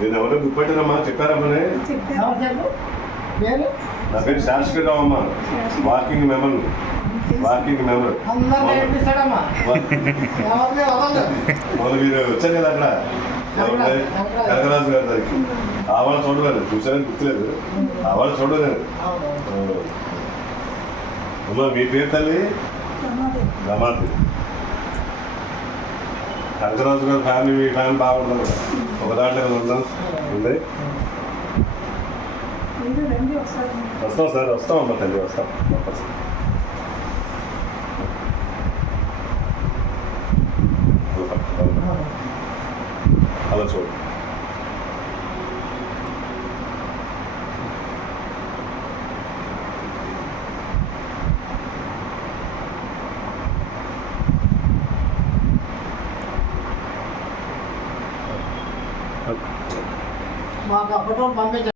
నేను ఎవరో గుర్తుపెట్టానమ్మా, చెప్పారమ్మనే. నా పేరు శాశ్వతరావు అమ్మ, వాకింగ్ మెమర్. మొన్న మీరు వచ్చారు కదా అక్కడ కనకరాజు గారి దానికి ఆవాళ్ళు చూడలేదు, చూసారని గుర్తులేదు. ఆవాళ్ళు చూడలేదు. అమ్మా మీ పేరు తల్లి? రమాతి. కనకరాజు గారి ఫ్యామిలీ, మీ ఫ్యామిలీ బాగుంటుంది కదా, ఒక దాంట్లో ఉందాం ఉంది. వస్తాం సార్, వస్తామమ్మా తల్లి, వస్తాం. అలా చూడు. మాకు అప్పట్లో పంపించారు.